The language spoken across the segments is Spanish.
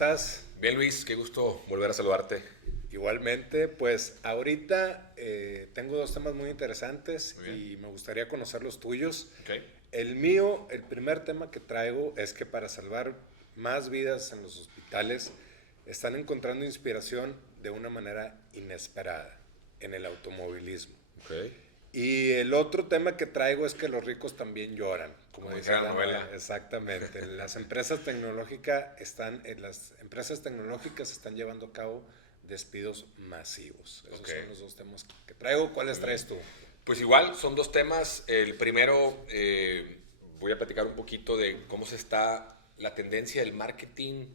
estás? Bien, Luis, qué gusto volver a saludarte. Igualmente, pues ahorita tengo dos temas muy interesantes Muy bien. y me gustaría conocer los tuyos. Ok. El mío, el primer tema que traigo es que para salvar más vidas en los hospitales están encontrando inspiración de una manera inesperada en el automovilismo. Ok. Y el otro tema que traigo es que los ricos también lloran, como Como dice dijera la la novela. novela. Exactamente. Las empresas tecnológicas están llevando a cabo despidos masivos. Esos Ok. son los dos temas que traigo. ¿Cuáles Muy bien. traes tú? Pues igual, son dos temas. El primero, voy a platicar un poquito de cómo se está la tendencia del marketing.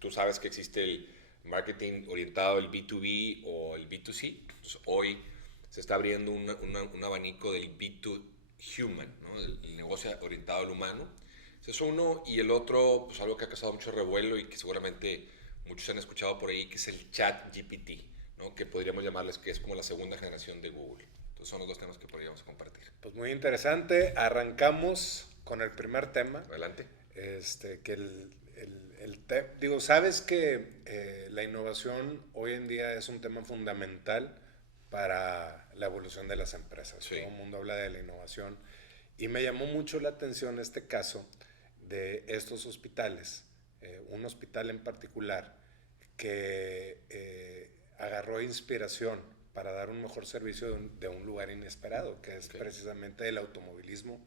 Tú sabes que existe el marketing orientado al B2B o el B2C. Entonces, hoy se está abriendo un abanico del B2 Human, ¿no? El negocio orientado al humano. Ese es uno. Y el otro, pues algo que ha causado mucho revuelo y que seguramente muchos han escuchado por ahí, que es el chat GPT, ¿no? Que podríamos llamarles que es como la segunda generación de Google. Entonces son los dos temas que podríamos compartir. Pues muy interesante. Arrancamos con el primer tema. Adelante. Que digo, sabes que la innovación hoy en día es un tema fundamental para la evolución de las empresas. Sí. Todo el mundo habla de la innovación y me llamó mucho la atención este caso de estos hospitales, un hospital en particular que agarró inspiración para dar un mejor servicio de un lugar inesperado, que es precisamente el automovilismo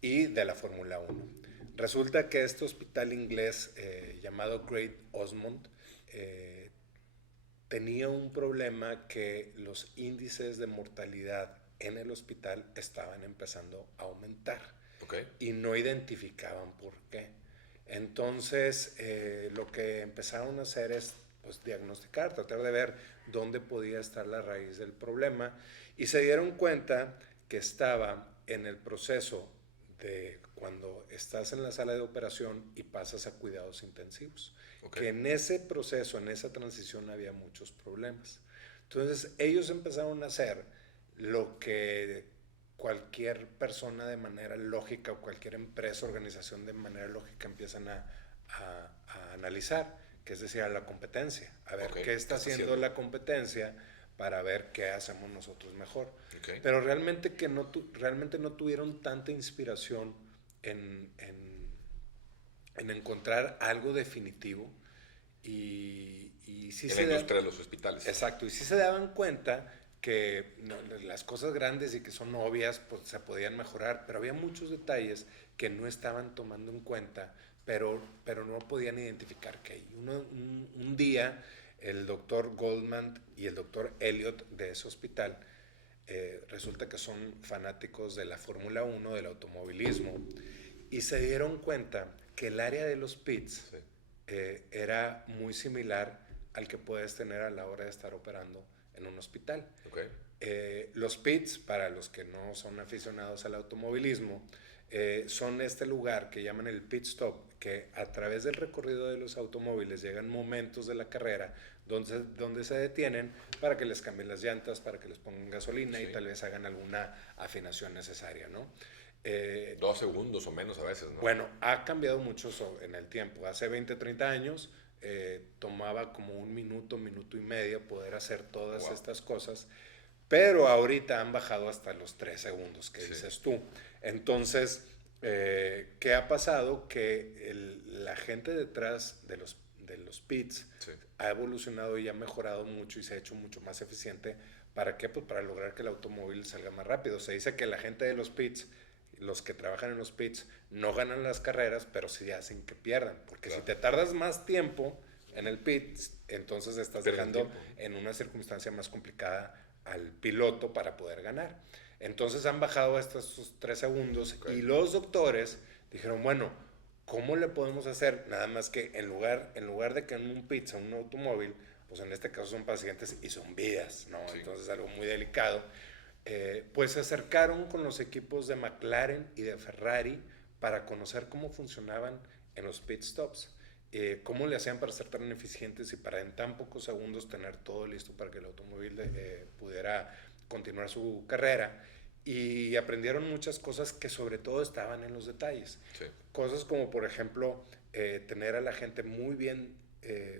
y de la Fórmula 1. Resulta que este hospital inglés llamado Great Osmond tenía un problema, que los índices de mortalidad en el hospital estaban empezando a aumentar. Okay. Y no identificaban por qué. Entonces lo que empezaron a hacer es pues diagnosticar, tratar de ver dónde podía estar la raíz del problema, y se dieron cuenta que estaba en el proceso de cuando estás en la sala de operación y pasas a cuidados intensivos. Okay. Que en ese proceso, en esa transición había muchos problemas. Entonces ellos empezaron a hacer lo que cualquier persona de manera lógica, o cualquier empresa, organización de manera lógica empiezan a analizar, que es decir, a la competencia, a ver qué está haciendo la competencia para ver qué hacemos nosotros mejor. Pero realmente realmente no tuvieron tanta inspiración en encontrar algo definitivo, y sí en la industria de los hospitales. Exacto, y sí se daban cuenta que las cosas grandes y que son obvias pues se podían mejorar, pero había muchos detalles que no estaban tomando en cuenta, pero no podían identificar qué. Un día el doctor Goldman y el doctor Elliot de ese hospital resulta que son fanáticos de la Fórmula 1, del automovilismo, y se dieron cuenta que el área de los pits era muy similar al que puedes tener a la hora de estar operando en un hospital. Okay. Los pits, para los que no son aficionados al automovilismo, son este lugar que llaman el pit stop, que a través del recorrido de los automóviles llegan momentos de la carrera donde se detienen para que les cambien las llantas, para que les pongan gasolina y tal vez hagan alguna afinación necesaria, ¿no? 2 segundos o menos a veces, ¿no? Bueno, ha cambiado mucho en el tiempo. Hace 20, 30 años tomaba como un minuto, minuto y medio poder hacer todas estas cosas, pero ahorita han bajado hasta los 3 segundos que dices tú. Entonces, ¿qué ha pasado? Que la gente detrás de los pits ha evolucionado y ha mejorado mucho y se ha hecho mucho más eficiente. ¿Para qué? Pues para lograr que el automóvil salga más rápido. Se dice que la gente de los pits, los que trabajan en los pits, no ganan las carreras, pero sí hacen que pierdan. Porque si te tardas más tiempo en el pit, entonces estás dejando en una circunstancia más complicada al piloto para poder ganar. Entonces han bajado estos 3 segundos y los doctores dijeron, bueno, ¿cómo le podemos hacer? Nada más que en lugar de que en un pit sea un automóvil, pues en este caso son pacientes y son vidas, ¿no? Entonces es algo muy delicado. Pues se acercaron con los equipos de McLaren y de Ferrari para conocer cómo funcionaban en los pit stops, cómo le hacían para ser tan eficientes y para en tan pocos segundos tener todo listo para que el automóvil pudiera continuar su carrera. Y aprendieron muchas cosas que sobre todo estaban en los detalles. Cosas como, por ejemplo, tener a la gente muy bien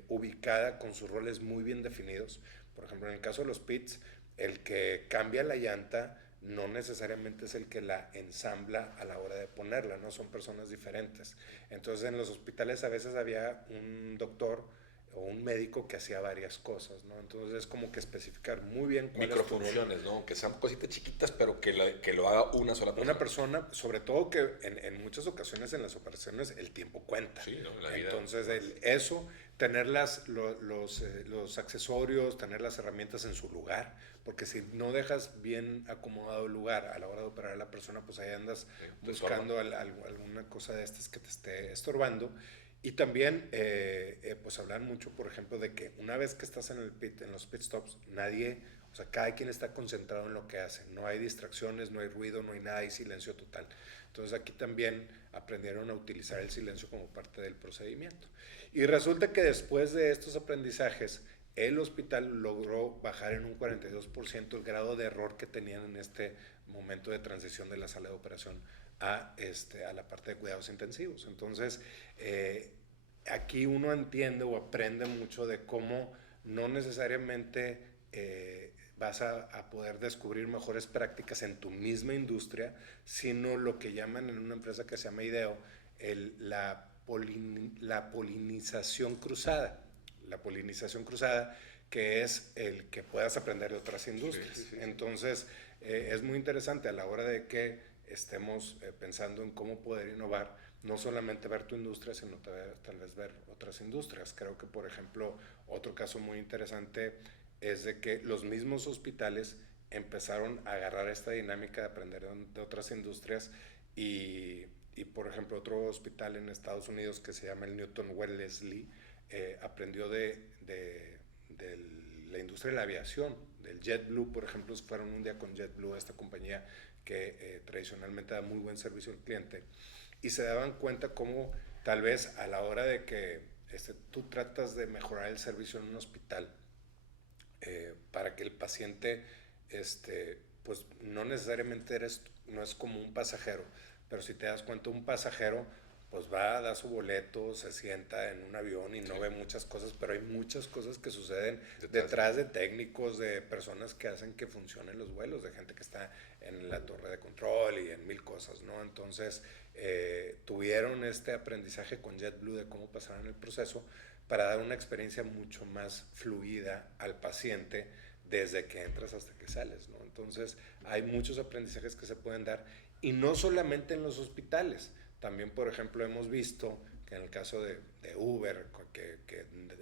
ubicada, con sus roles muy bien definidos. Por ejemplo, en el caso de los pits, el que cambia la llanta no necesariamente es el que la ensambla a la hora de ponerla, ¿no? Son personas diferentes. Entonces en los hospitales a veces había un doctor o un médico que hacía varias cosas, ¿no? Entonces es como que especificar muy bien cuál microfunciones, es tu rol. ¿no? Que sean cositas chiquitas, pero que lo haga una sola persona. Una persona, sobre todo que en muchas ocasiones en las operaciones el tiempo cuenta. Sí, ¿no? La vida. Entonces eso, tener los accesorios, tener las herramientas en su lugar, porque si no dejas bien acomodado el lugar a la hora de operar a la persona, pues ahí andas buscando alguna cosa de estas que te esté estorbando. Y también, pues hablan mucho, por ejemplo, de que una vez que estás en el pit, en los pit stops, nadie, o sea, cada quien está concentrado en lo que hace. No hay distracciones, no hay ruido, no hay nada, hay silencio total. Entonces aquí también aprendieron a utilizar el silencio como parte del procedimiento. Y resulta que después de estos aprendizajes, el hospital logró bajar en un 42% el grado de error que tenían en este momento de transición de la sala de operación a la parte de cuidados intensivos. Entonces, aquí uno entiende o aprende mucho de cómo no necesariamente vas a poder descubrir mejores prácticas en tu misma industria, sino lo que llaman en una empresa que se llama IDEO la polinización cruzada. La polinización cruzada, que es el que puedas aprender de otras industrias. Sí. Entonces, es muy interesante a la hora de que estemos pensando en cómo poder innovar, no solamente ver tu industria, sino tal vez ver otras industrias. Creo que, por ejemplo, otro caso muy interesante es de que los mismos hospitales empezaron a agarrar esta dinámica de aprender de otras industrias y, por ejemplo, otro hospital en Estados Unidos que se llama el Newton Wellesley aprendió de la industria de la aviación, del JetBlue, por ejemplo, fueron un día con JetBlue, esta compañía que tradicionalmente da muy buen servicio al cliente, y se daban cuenta cómo tal vez a la hora de que tú tratas de mejorar el servicio en un hospital para que el paciente pues no necesariamente no es como un pasajero, pero si te das cuenta, un pasajero pues va, da su boleto, se sienta en un avión y no ve muchas cosas, pero hay muchas cosas que suceden detrás de técnicos, de personas que hacen que funcionen los vuelos, de gente que está en la torre de control y en mil cosas, ¿no? Entonces, tuvieron este aprendizaje con JetBlue de cómo pasaron el proceso para dar una experiencia mucho más fluida al paciente desde que entras hasta que sales, ¿no? Entonces, hay muchos aprendizajes que se pueden dar y no solamente en los hospitales. También, por ejemplo, hemos visto que en el caso de Uber, que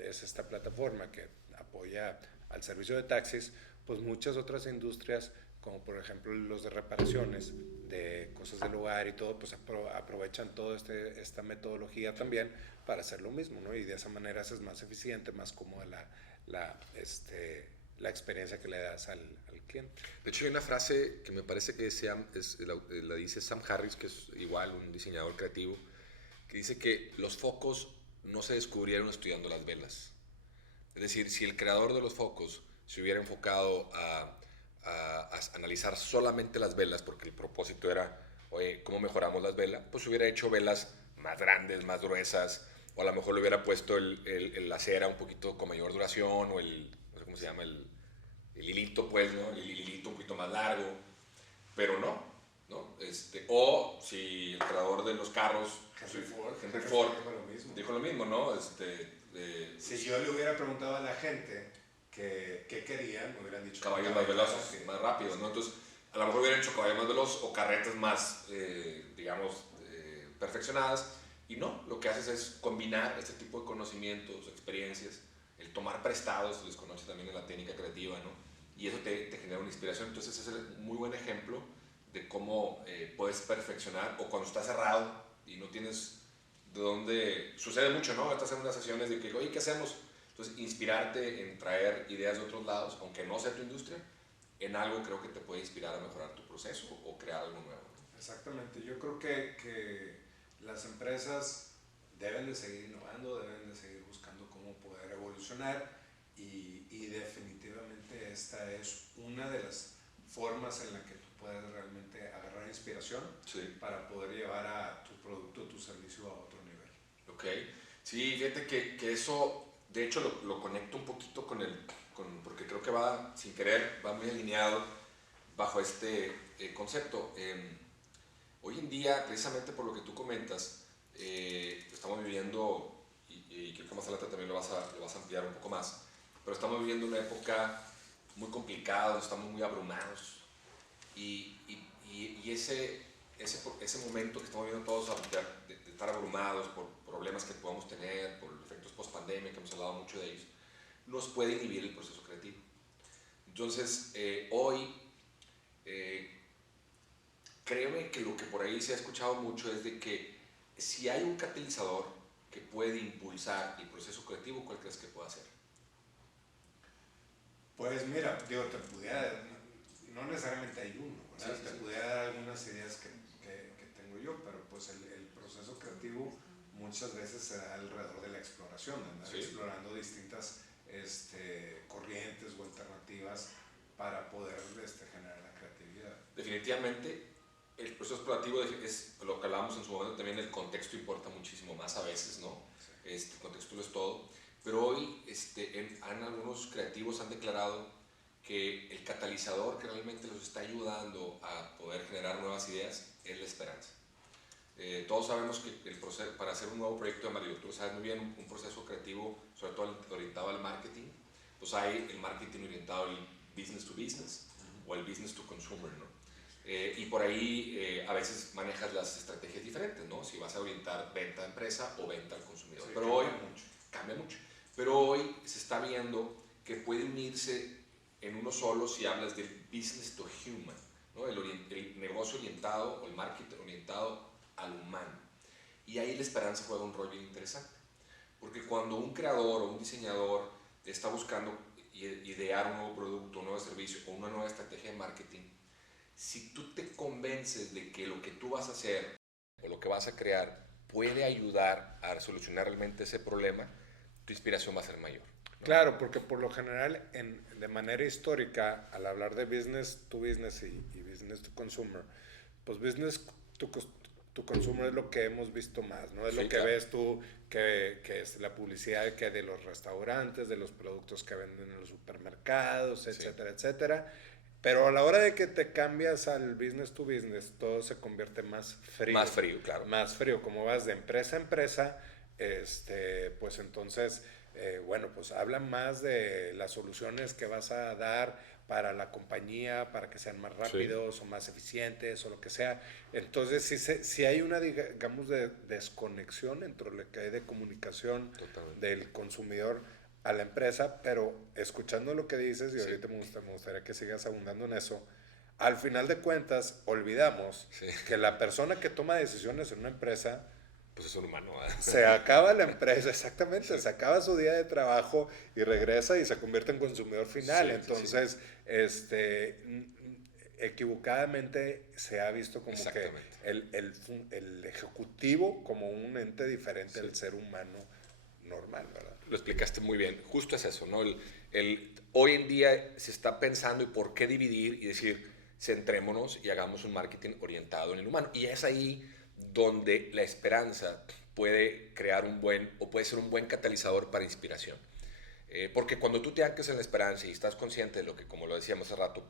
es esta plataforma que apoya al servicio de taxis, pues muchas otras industrias, como por ejemplo los de reparaciones, de cosas del hogar y todo, pues aprovechan toda esta metodología también para hacer lo mismo, ¿no? Y de esa manera es más eficiente, más cómoda la experiencia que le das al cliente. De hecho, hay una frase que me parece que la dice Sam Harris, que es igual un diseñador creativo, que dice que los focos no se descubrieron estudiando las velas. Es decir, si el creador de los focos se hubiera enfocado a analizar solamente las velas, porque el propósito era, oye, ¿cómo mejoramos las velas? Pues hubiera hecho velas más grandes, más gruesas, o a lo mejor le hubiera puesto la cera un poquito con mayor duración, o no sé cómo se llama, el hilito, pues, ¿no? El hilito un poquito más largo, pero no, ¿no? O si el creador de los carros, Henry Ford dijo lo mismo, ¿no? Si yo le hubiera preguntado a la gente qué querían, me hubieran dicho caballos más veloces, más rápidos, ¿no? Entonces, a lo mejor hubieran hecho caballos más veloces o carretas más, digamos, perfeccionadas, y no, lo que haces es combinar este tipo de conocimientos, experiencias, el tomar prestados, se les conoce también en la técnica creativa, ¿no? Y eso te genera una inspiración. Entonces, ese es un muy buen ejemplo de cómo puedes perfeccionar, o cuando estás cerrado y no tienes de dónde. Sucede mucho, ¿no? Estás en unas sesiones de que, oye, ¿qué hacemos? Entonces, inspirarte en traer ideas de otros lados, aunque no sea tu industria, en algo creo que te puede inspirar a mejorar tu proceso o crear algo nuevo. Exactamente. Yo creo que las empresas deben de seguir innovando, deben de seguir buscando cómo poder evolucionar y definitivamente esta es una de las formas en la que tú puedes realmente agarrar inspiración para poder llevar a tu producto, tu servicio a otro nivel. Ok. Sí, fíjate que eso, de hecho, lo conecto un poquito porque creo que va, sin querer, va muy alineado bajo este concepto. Hoy en día, precisamente por lo que tú comentas, estamos viviendo, y creo que más adelante también lo vas a ampliar un poco más, pero estamos viviendo una época muy complicada, estamos muy abrumados, y ese momento que estamos viviendo todos ahorita, de estar abrumados por problemas que podamos tener, por efectos post-pandemia, que hemos hablado mucho de ellos, nos puede inhibir el proceso creativo. Entonces, hoy, créeme que lo que por ahí se ha escuchado mucho es de que si hay un catalizador que puede impulsar el proceso creativo, ¿cuál crees que pueda ser? Pues mira, digo, te pudiera, no necesariamente hay uno, ¿verdad? Sí, sí, te sí. pudiera dar algunas ideas que tengo yo, pero pues el proceso creativo muchas veces se da alrededor de la exploración, de andar explorando distintas corrientes o alternativas para poder generar la creatividad. Definitivamente, el proceso explorativo es lo que hablábamos en su momento, también el contexto importa muchísimo más a veces, ¿no? Sí. El contexto lo es todo. Pero hoy algunos creativos han declarado que el catalizador que realmente los está ayudando a poder generar nuevas ideas es la esperanza. Todos sabemos que el proceso, para hacer un nuevo proyecto de Mario, tú sabes muy bien, un proceso creativo, sobre todo orientado al marketing, pues hay el marketing orientado al business to business o el business to consumer, ¿no? Y por ahí a veces manejas las estrategias diferentes, ¿no? Si vas a orientar venta a empresa o venta al consumidor. Sí, pero hoy cambia mucho. Pero hoy se está viendo que puede unirse en uno solo si hablas del business to human, ¿no? El negocio orientado o el marketing orientado al humano. Y ahí la esperanza juega un rol bien interesante. Porque cuando un creador o un diseñador está buscando idear un nuevo producto, un nuevo servicio o una nueva estrategia de marketing, si tú te convences de que lo que tú vas a hacer o lo que vas a crear puede ayudar a solucionar realmente ese problema, tu inspiración va a ser mayor, ¿no? Claro, porque por lo general, de manera histórica, al hablar de business to business y business to consumer, pues business to consumer es lo que hemos visto más, ¿no? Es Sí, lo que claro. ves tú, que es la publicidad que de los restaurantes, de los productos que venden en los supermercados, etcétera, etcétera. Pero a la hora de que te cambias al business to business, todo se convierte más frío. Más frío, claro. Más frío. Como vas de empresa a empresa, pues entonces, bueno, pues habla más de las soluciones que vas a dar para la compañía, para que sean más rápidos o más eficientes o lo que sea. Entonces, sí hay una, digamos, de desconexión entre lo que hay de comunicación del consumidor a la empresa, pero escuchando lo que dices, y ahorita me gustaría que sigas abundando en eso, al final de cuentas olvidamos que la persona que toma decisiones en una empresa, pues es un humano, se acaba la empresa, exactamente, se acaba su día de trabajo y regresa y se convierte en consumidor final. Entonces, equivocadamente se ha visto como que el ejecutivo como un ente diferente al ser humano normal, ¿verdad? Lo explicaste muy bien. Justo es eso, ¿no? Hoy en día se está pensando y por qué dividir y decir, centrémonos y hagamos un marketing orientado en el humano. Y es ahí donde la esperanza puede crear puede ser un buen catalizador para inspiración. Porque cuando tú te anclas en la esperanza y estás consciente de lo que, como lo decíamos hace rato,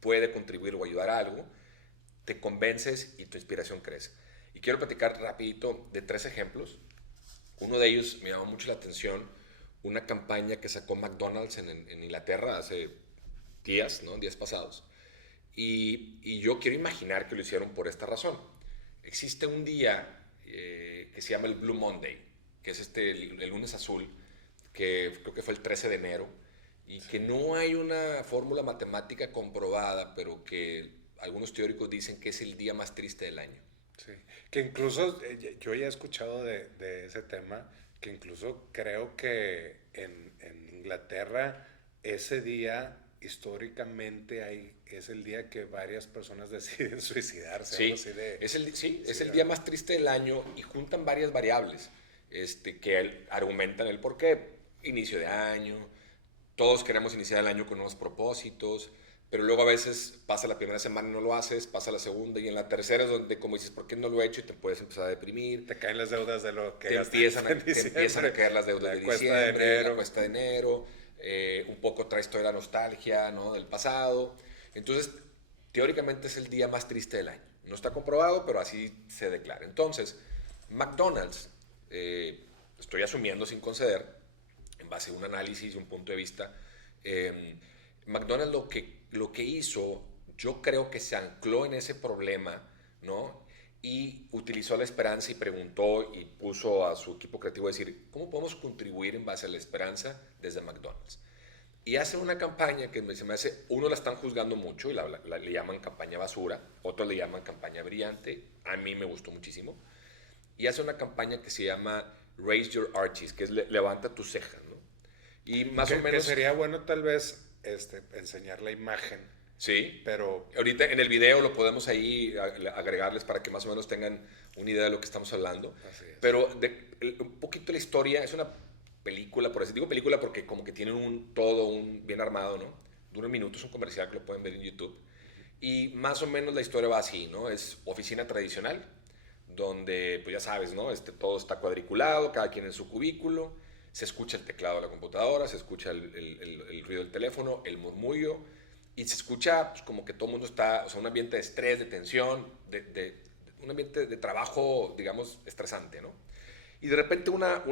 puede contribuir o ayudar a algo, te convences y tu inspiración crece. Y quiero platicar rapidito de 3 ejemplos. Uno de ellos me llamó mucho la atención, una campaña que sacó McDonald's en Inglaterra hace días, ¿no? Días pasados. Y yo quiero imaginar que lo hicieron por esta razón. Existe un día que se llama el Blue Monday, que es el lunes azul, que creo que fue el 13 de enero, y que no hay una fórmula matemática comprobada, pero que algunos teóricos dicen que es el día más triste del año. Sí, que incluso yo ya he escuchado de ese tema, que incluso creo que en Inglaterra ese día históricamente es el día que varias personas deciden suicidarse. Sí, algo así es el día más triste del año y juntan varias variables que argumentan el por qué. Inicio de año, todos queremos iniciar el año con nuevos propósitos, pero luego a veces pasa la primera semana y no lo haces, pasa la segunda y en la tercera es donde como dices, ¿por qué no lo he hecho? Y te puedes empezar a deprimir. Te caen las deudas de lo que Te empiezan a caer las deudas de diciembre, la cuesta de enero, un poco traes toda la nostalgia, ¿no? Del pasado. Entonces, teóricamente es el día más triste del año. No está comprobado, pero así se declara. Entonces, McDonald's, estoy asumiendo sin conceder, en base a un análisis y un punto de vista, McDonald's lo que hizo, yo creo que se ancló en ese problema, ¿no? Y utilizó la esperanza y preguntó y puso a su equipo creativo a decir, ¿cómo podemos contribuir en base a la esperanza desde McDonald's? Y hace una campaña que se me hace, uno la están juzgando mucho y le llaman campaña basura, otros le llaman campaña brillante, a mí me gustó muchísimo. Y hace una campaña que se llama Raise Your Arches, que es levanta tus cejas, ¿no? Y más o menos... Que sería bueno tal vez enseñar la imagen. Sí, pero ahorita en el video lo podemos ahí agregarles para que más o menos tengan una idea de lo que estamos hablando. Pero un poquito la historia, es una película, por así digo película porque como que tienen todo un bien armado, ¿no? Dura un minuto, es un comercial que lo pueden ver en YouTube. Y más o menos la historia va así, ¿no? Es oficina tradicional, donde, pues ya sabes, ¿no? Todo está cuadriculado, cada quien en su cubículo, se escucha el teclado de la computadora, se escucha el ruido del teléfono, el murmullo, y se escucha pues, como que todo el mundo está, o sea, un ambiente de estrés, de tensión, un ambiente de trabajo, digamos, estresante, ¿no? Y de repente una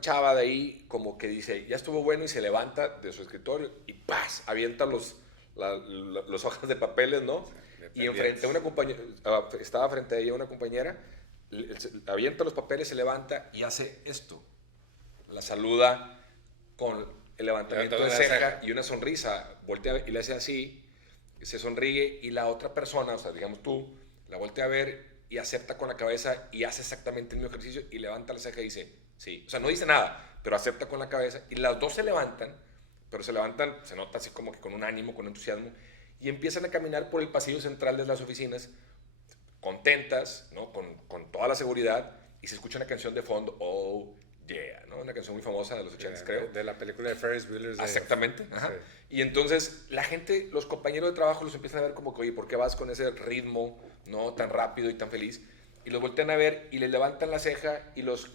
chava de ahí como que dice, ya estuvo bueno, y se levanta de su escritorio y ¡paz! Avienta los hojas de papeles, ¿no? Y enfrente a una compañera, estaba frente a ella una compañera, avienta los papeles, se levanta y hace esto. La saluda con el levantamiento de ceja y una sonrisa, voltea y le hace así, se sonríe y la otra persona, o sea, digamos tú, la voltea a ver y acepta con la cabeza y hace exactamente el mismo ejercicio y levanta la ceja y dice, sí, o sea, no dice nada, pero acepta con la cabeza y las dos se levantan, pero se levantan, se nota así como que con un ánimo, con entusiasmo y empiezan a caminar por el pasillo central de las oficinas contentas, ¿no? Con toda la seguridad y se escucha una canción de fondo, oh, yeah, ¿no? Una canción muy famosa de los 80, creo. De la película de Ferris Bueller. Exactamente. Ajá. Sí. Y entonces la gente, los compañeros de trabajo los empiezan a ver como que, oye, ¿por qué vas con ese ritmo, no tan rápido y tan feliz? Y los voltean a ver y les levantan la ceja y los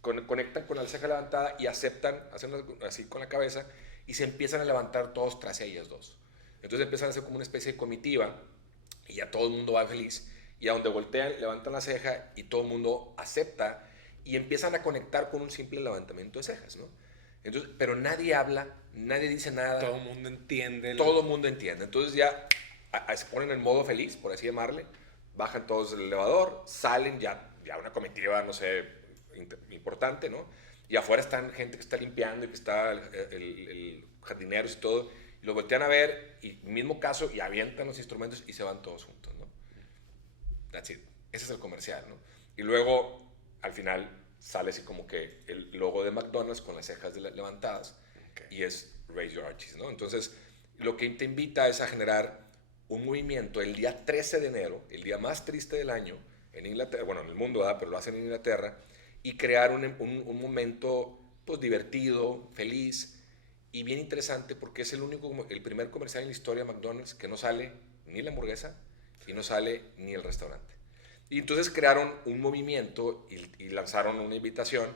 conectan con la ceja levantada y aceptan, hacen así con la cabeza y se empiezan a levantar todos tras ellas dos. Entonces empiezan a hacer como una especie de comitiva y ya todo el mundo va feliz. Y a donde voltean, levantan la ceja y todo el mundo acepta y empiezan a conectar con un simple levantamiento de cejas, ¿no? Entonces, pero nadie habla, nadie dice nada. Todo el mundo entiende. Todo el mundo entiende. Entonces ya se ponen en modo feliz, por así llamarle, bajan todos del elevador, salen ya una comitiva, no sé, importante, ¿no? Y afuera están gente que está limpiando y que está el jardineros y todo, y lo voltean a ver, y mismo caso, y avientan los instrumentos y se van todos juntos, ¿no? That's it. Ese es el comercial, ¿no? Y luego, al final, sale así como que el logo de McDonald's con las cejas levantadas, y es Raise Your Arches, ¿no? Entonces, lo que te invita es a generar un movimiento el día 13 de enero, el día más triste del año, en Inglaterra, bueno, en el mundo, ¿verdad? Pero lo hacen en Inglaterra, y crear un momento, pues, divertido, feliz, y bien interesante, porque es el primer comercial en la historia de McDonald's que no sale ni la hamburguesa, y no sale ni el restaurante. Y entonces crearon un movimiento y lanzaron una invitación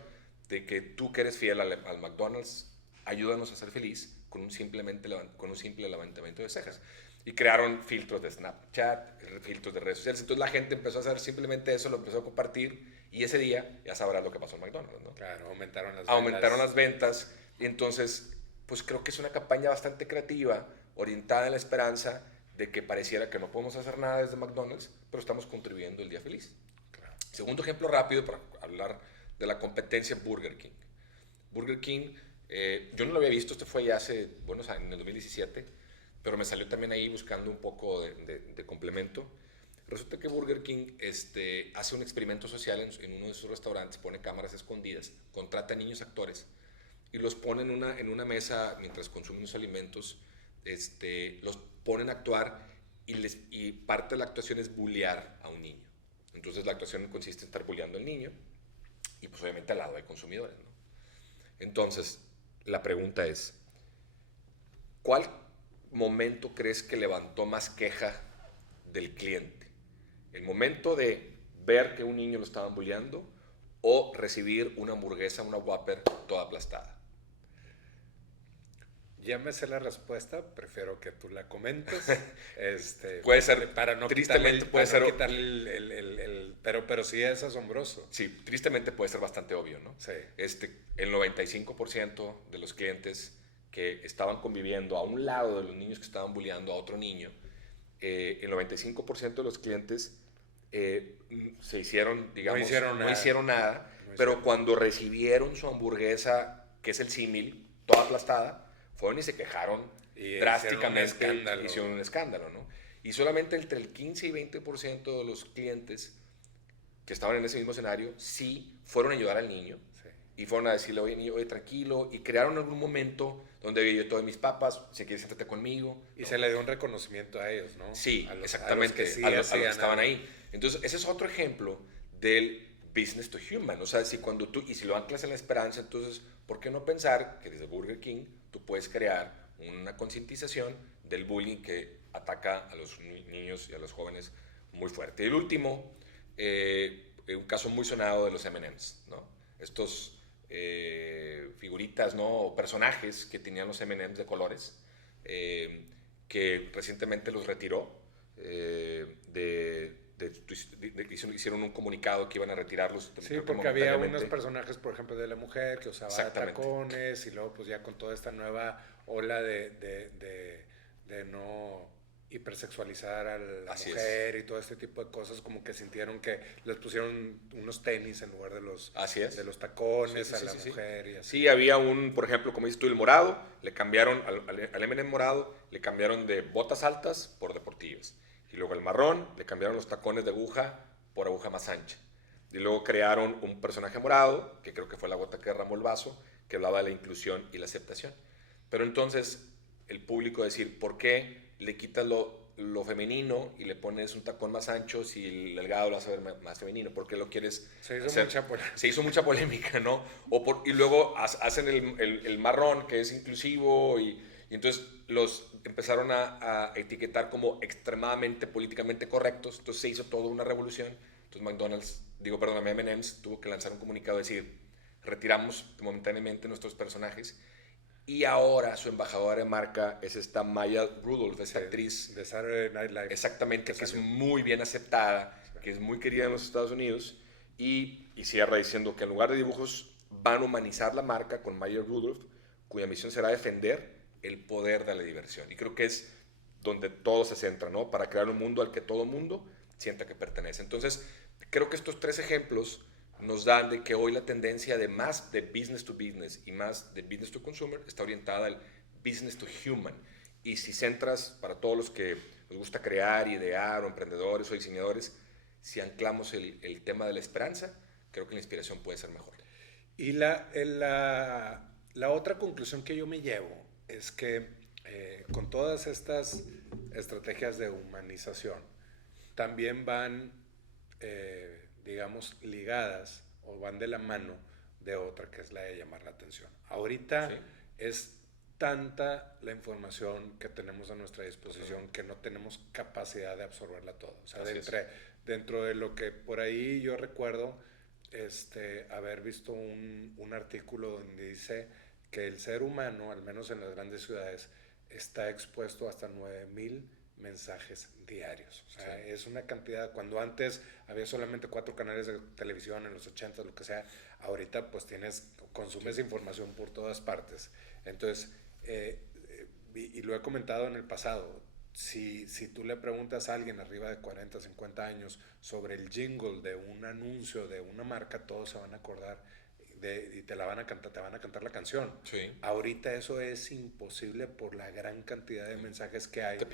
de que tú que eres fiel al McDonald's, ayúdanos a ser feliz con un simple levantamiento de cejas. Y crearon filtros de Snapchat, filtros de redes sociales. Entonces la gente empezó a hacer simplemente eso, lo empezó a compartir y ese día ya sabrás lo que pasó en McDonald's, ¿no? Claro, aumentaron las ventas y entonces pues creo que es una campaña bastante creativa, orientada en la esperanza de que pareciera que no podemos hacer nada desde McDonald's, pero estamos contribuyendo el día feliz. Claro. Segundo ejemplo rápido para hablar de la competencia Burger King. Burger King, yo no lo había visto, fue ya hace buenos años, en el 2017, pero me salió también ahí buscando un poco de complemento. Resulta que Burger King hace un experimento social en uno de sus restaurantes, pone cámaras escondidas, contrata a niños actores y los pone en una mesa mientras consumen los alimentos, los ponen a actuar y parte de la actuación es bullear a un niño. Entonces la actuación consiste en estar bulleando al niño y pues obviamente al lado hay consumidores, ¿no? Entonces la pregunta es, ¿cuál momento crees que levantó más queja del cliente? ¿El momento de ver que un niño lo estaban bulleando o recibir una hamburguesa, una Whopper toda aplastada? Ya me sé la respuesta, prefiero que tú la comentes. Puede ser, para no tristemente quitarle, puede ser, pero sí es asombroso. sí, tristemente puede ser bastante obvio, ¿no? Sí. El 95% de los clientes que estaban conviviendo a un lado de los niños que estaban bulleando a otro niño, el 95% de los clientes se hicieron, digamos, no hicieron nada, pero cuando recibieron su hamburguesa, que es el símil, toda aplastada, fueron y se quejaron Y drásticamente, hicieron un escándalo, ¿no? Y solamente entre el 15 y 20% de los clientes que estaban en ese mismo escenario sí fueron a ayudar al niño. Sí. Y fueron a decirle, oye, niño, oye, tranquilo. Y crearon algún momento donde yo todos mis papas, si quieres, siéntate conmigo. Y se le dio un reconocimiento a ellos, ¿no? Sí, a los, exactamente, a los que estaban ahí. Entonces, ese es otro ejemplo del business to human. O sea, si lo anclas en la esperanza, entonces, ¿por qué no pensar que desde Burger King tú puedes crear una concientización del bullying que ataca a los niños y a los jóvenes muy fuerte? Y el último, un caso muy sonado de los M&M's, ¿no? Estos figuritas, ¿no? O personajes que tenían los M&M's de colores, que recientemente los retiró. Hicieron un comunicado que iban a retirarlos. Sí, porque había unos personajes, por ejemplo, de la mujer que usaba tacones y luego pues ya con toda esta nueva ola de no hipersexualizar a la mujer y todo este tipo de cosas, como que sintieron que les pusieron unos tenis en lugar de los tacones a la mujer. Y así. Sí, había por ejemplo, como dices tú, el morado, le cambiaron al M&M morado, le cambiaron de botas altas por deportivas. Y luego el marrón, le cambiaron los tacones de aguja por aguja más ancha. Y luego crearon un personaje morado, que creo que fue la gota que derramó el vaso, que hablaba de la inclusión y la aceptación. Pero entonces, el público decir, ¿por qué le quitas lo femenino y le pones un tacón más ancho si el delgado lo hace ver más femenino? ¿Por qué lo quieres hacer? Se hizo mucha polémica, ¿no? Y luego hacen el marrón, que es inclusivo, y entonces los empezaron a etiquetar como extremadamente políticamente correctos. Entonces se hizo toda una revolución. Entonces M&M's tuvo que lanzar un comunicado y decir, retiramos momentáneamente nuestros personajes. Y ahora su embajadora de marca es esta Maya Rudolph, esa actriz de Saturday Night Live. Exactamente, que es muy bien aceptada, que es muy querida en los Estados Unidos. Y cierra diciendo que en lugar de dibujos van a humanizar la marca con Maya Rudolph, cuya misión será defender el poder de la diversión. Y creo que es donde todo se centra, ¿no? Para crear un mundo al que todo mundo sienta que pertenece. Entonces, creo que estos tres ejemplos nos dan de que hoy la tendencia de más de business to business y más de business to consumer está orientada al business to human. Y si centras, para todos los que nos gusta crear, idear, o emprendedores o diseñadores, si anclamos el tema de la esperanza, creo que la inspiración puede ser mejor. Y la otra conclusión que yo me llevo es que con todas estas estrategias de humanización, también van digamos, ligadas o van de la mano de otra, que es la de llamar la atención. Ahorita es tanta la información que tenemos a nuestra disposición que no tenemos capacidad de absorberla toda. O sea, dentro de lo que por ahí yo recuerdo haber visto un artículo donde dice que el ser humano, al menos en las grandes ciudades, está expuesto hasta 9,000 mensajes diarios. O sea, es una cantidad. Cuando antes había solamente 4 canales de televisión en los 80, lo que sea, ahorita pues consumes información por todas partes. Entonces, y lo he comentado en el pasado, si tú le preguntas a alguien arriba de 40, 50 años sobre el jingle de un anuncio de una marca, todos se van a acordar y te van a cantar la canción. Sí. Ahorita eso es imposible por la gran cantidad de mensajes que hay. Te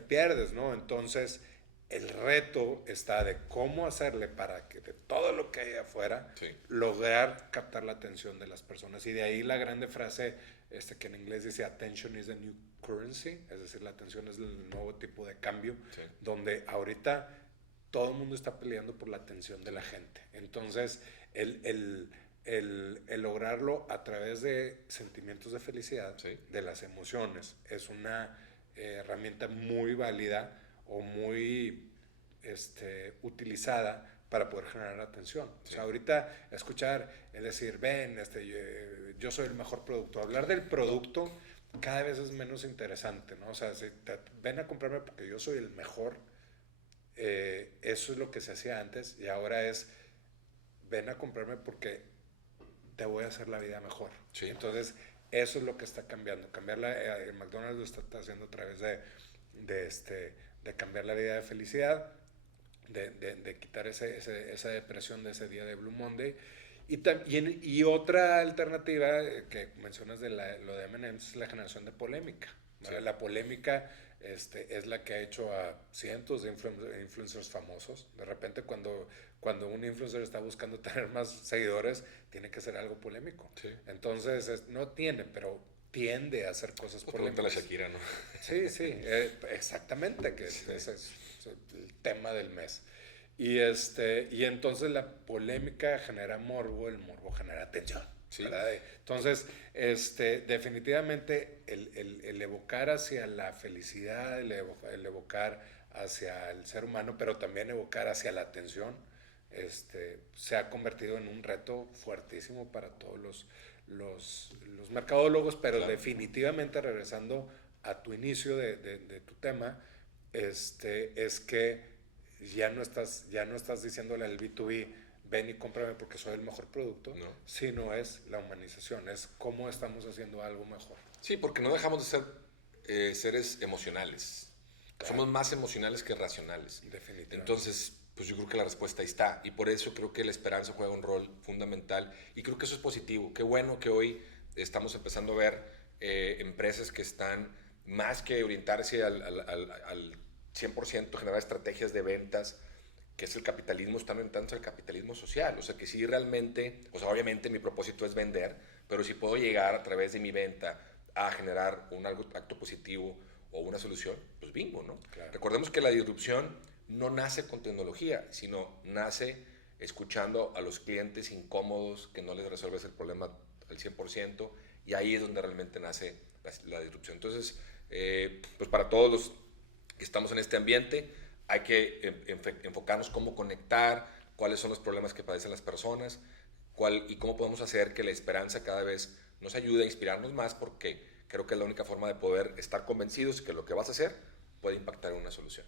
pierdes, ¿no? Entonces, el reto está de cómo hacerle para que de todo lo que hay afuera, lograr captar la atención de las personas. Y de ahí la grande frase que en inglés dice attention is the new currency, es decir, la atención es el nuevo tipo de cambio, donde ahorita todo el mundo está peleando por la atención de la gente. Entonces, el lograrlo a través de sentimientos de felicidad, de las emociones, es una herramienta muy válida o muy utilizada para poder generar atención. Sí. O sea, ahorita escuchar, es decir, ven, yo soy el mejor producto. Hablar del producto cada vez es menos interesante, ¿no? O sea, si ven a comprarme porque yo soy el mejor, eso es lo que se hacía antes, y ahora es, ven a comprarme porque te voy a hacer la vida mejor. Sí. Entonces, eso es lo que está cambiando. El McDonald's lo está haciendo a través de cambiar la vida de felicidad, de quitar esa depresión de ese día de Blue Monday. Y otra alternativa que mencionas de lo de M&M's es la generación de polémica. ¿Vale? Sí. La polémica es la que ha hecho a cientos de influencers famosos. De repente cuando un influencer está buscando tener más seguidores, tiene que ser algo polémico. Sí. Entonces, no tiene, pero tiende a hacer cosas polémicas. Pregúntale a Shakira, ¿no? Sí, sí, exactamente, que sí. Ese es el tema del mes. Y entonces la polémica genera morbo, el morbo genera atención. Sí. ¿Verdad? Entonces, definitivamente el evocar hacia la felicidad, el evocar hacia el ser humano, pero también evocar hacia la atención, se ha convertido en un reto fuertísimo para todos los mercadólogos, pero claro. Definitivamente, regresando a tu inicio de tu tema, es que ya no estás diciéndole al B2B, ven y cómprame porque soy el mejor producto, no. Sino es la humanización, es cómo estamos haciendo algo mejor. Sí, porque no dejamos de ser seres emocionales. Claro. Somos más emocionales que racionales. Definitivamente. Entonces, pues yo creo que la respuesta ahí está. Y por eso creo que la esperanza juega un rol fundamental. Y creo que eso es positivo. Qué bueno que hoy estamos empezando a ver empresas que están más que orientarse al 100% generar estrategias de ventas, que es el capitalismo, están orientándose al capitalismo social. O sea, que sí realmente, o sea, obviamente mi propósito es vender, pero si puedo llegar a través de mi venta a generar un acto positivo o una solución, pues bingo, ¿no? Claro. Recordemos que la disrupción no nace con tecnología, sino nace escuchando a los clientes incómodos que no les resuelves el problema al 100%, y ahí es donde realmente nace la disrupción. Entonces, pues para todos los que estamos en este ambiente, hay que enfocarnos cómo conectar, cuáles son los problemas que padecen las personas, y cómo podemos hacer que la esperanza cada vez nos ayude a inspirarnos más, porque creo que es la única forma de poder estar convencidos que lo que vas a hacer puede impactar en una solución.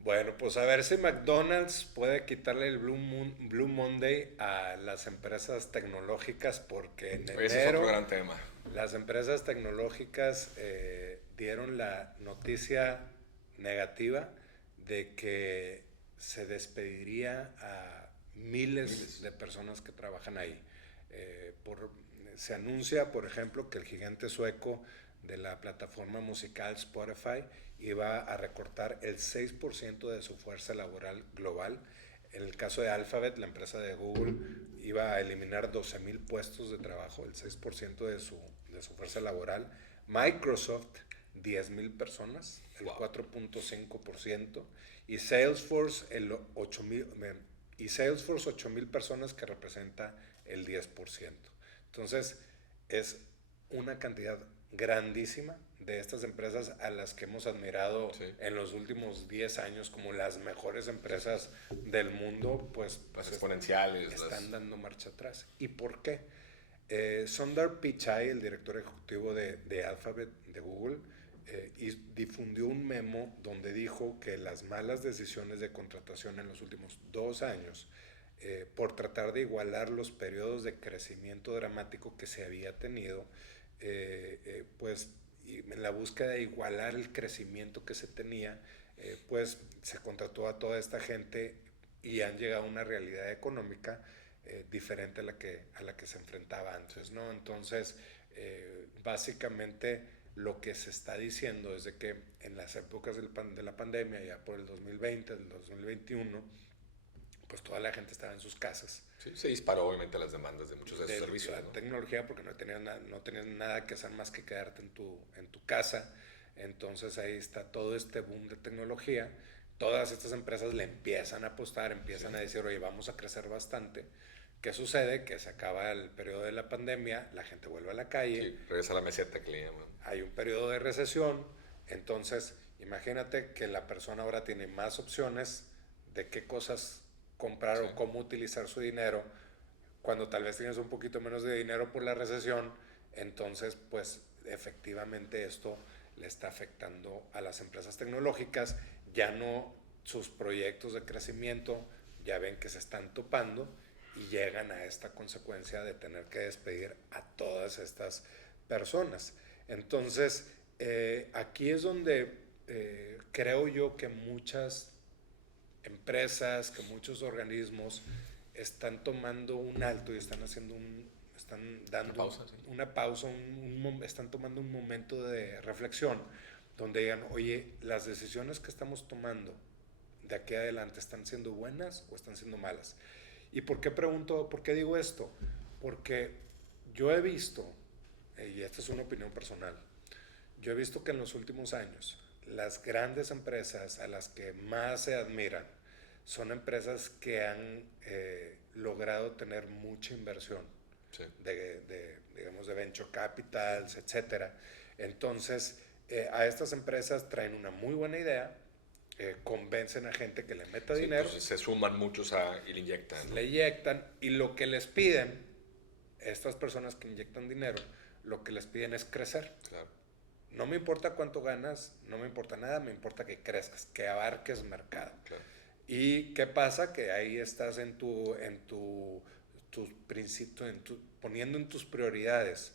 Bueno, pues a ver si McDonald's puede quitarle el Blue Monday a las empresas tecnológicas, porque en enero ese es otro gran tema. Las empresas tecnológicas dieron la noticia negativa de que se despediría a miles de personas que trabajan ahí. Se anuncia, por ejemplo, que el gigante sueco de la plataforma musical Spotify iba a recortar el 6% de su fuerza laboral global. En el caso de Alphabet, la empresa de Google, iba a eliminar 12,000 puestos de trabajo, el 6% de su fuerza laboral. Microsoft, 10,000 personas, el 4.5%. Y Salesforce, 8,000 personas, que representa el 10%. Entonces, es una cantidad grandísima de estas empresas a las que hemos admirado en los últimos 10 años como las mejores empresas del mundo, pues las exponenciales están dando marcha atrás. ¿Y por qué? Sundar Pichai, el director ejecutivo de Alphabet, de Google, difundió un memo donde dijo que las malas decisiones de contratación en los últimos 2 años, por tratar de igualar los periodos de crecimiento dramático que se había tenido, pues en la búsqueda de igualar el crecimiento que se tenía, pues se contrató a toda esta gente y han llegado a una realidad económica diferente a la que se enfrentaba antes, ¿no? Entonces, básicamente lo que se está diciendo es de que en las épocas de la pandemia, ya por el 2020, el 2021, pues toda la gente estaba en sus casas. Sí, se disparó obviamente las demandas de muchos de esos servicios. La tecnología, porque no tenías nada que hacer más que quedarte en tu casa. Entonces ahí está todo este boom de tecnología. Todas estas empresas le empiezan a apostar, empiezan a decir, oye, vamos a crecer bastante. ¿Qué sucede? Que se acaba el periodo de la pandemia, la gente vuelve a la calle. Sí, regresa a la meseta que le llaman. Hay un periodo de recesión, Entonces, imagínate que la persona ahora tiene más opciones de qué cosas comprar o cómo utilizar su dinero. Cuando tal vez tienes un poquito menos de dinero por la recesión, entonces pues efectivamente esto le está afectando a las empresas tecnológicas. Ya no, sus proyectos de crecimiento ya ven que se están topando y llegan a esta consecuencia de tener que despedir a todas estas personas. Entonces, aquí es donde creo yo que muchas empresas, que muchos organismos están tomando un alto y están haciendo están dando una pausa, están tomando un momento de reflexión donde digan, oye, las decisiones que estamos tomando de aquí adelante están siendo buenas o están siendo malas. ¿Y por qué pregunto, por qué digo esto? Porque yo he visto, y esta es una opinión personal, yo he visto que en los últimos años las grandes empresas a las que más se admiran son empresas que han logrado tener mucha inversión digamos, de venture capitals, etcétera. Entonces, a estas empresas traen una muy buena idea, convencen a gente que le meta dinero. Entonces se suman muchos y le inyectan. ¿No? Le inyectan y lo que les piden, estas personas que inyectan dinero, lo que les piden es crecer. Claro. No me importa cuánto ganas, no me importa nada, me importa que crezcas, que abarques mercado. Claro. ¿Y qué pasa? Que ahí estás poniendo en tus prioridades